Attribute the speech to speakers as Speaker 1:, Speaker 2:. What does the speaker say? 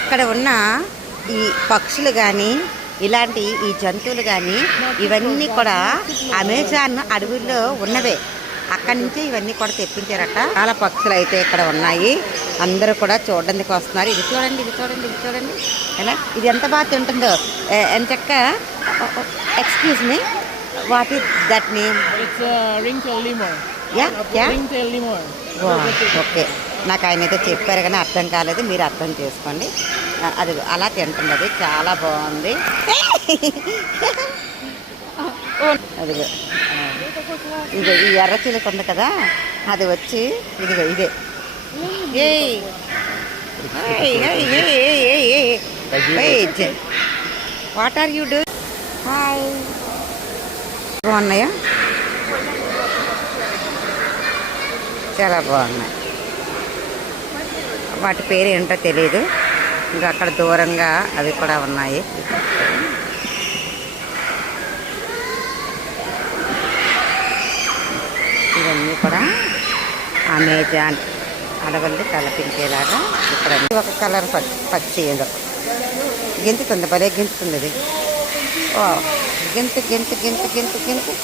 Speaker 1: ఇక్కడ ఉన్న ఈ పక్షులు కానీ ఇలాంటి ఈ జంతువులు కానీ ఇవన్నీ కూడా అమెజాన్ అడవుల్లో ఉన్నవే. అక్కడి నుంచి ఇవన్నీ కూడా తెప్పించారట. చాలా పక్షులు అయితే ఇక్కడ ఉన్నాయి. అందరూ కూడా చూడడానికి వస్తున్నారు. ఇది చూడండి ఇది చూడండి ఇది చూడండి. ఎలా? ఇది ఎంత బాగా తింటుందో. ఎంత excuse me what is that name
Speaker 2: It's
Speaker 1: okay. నాకు ఆయన అయితే చెప్పారు కానీ అర్థం కాలేదు. మీరు అర్థం చేసుకోండి. అది అలా తింటుంది అది చాలా బాగుంది. అదిగో ఇదిగో ఈ ఎర్ర చిలుక ఉంది కదా అది వచ్చి ఇదిగో ఇదే. ఏయ్. What are you do? Hi. బాగున్నాయా? చాలా బాగున్నాయి. వాటి పేరు ఏంటో తెలియదు ఇంకా అక్కడ దూరంగా అవి కూడా ఉన్నాయి. ఇవన్నీ కూడా అమెజాన్ అడవుల్ని కలపించేలాగా ఇక్కడ ఒక కలర్ పచ్చి ఏదో. గెంతుతుంది భలే గెంతుతుంది ఇది ఓ గెంతు గెంతు గెంతు గెంతు గెంతు.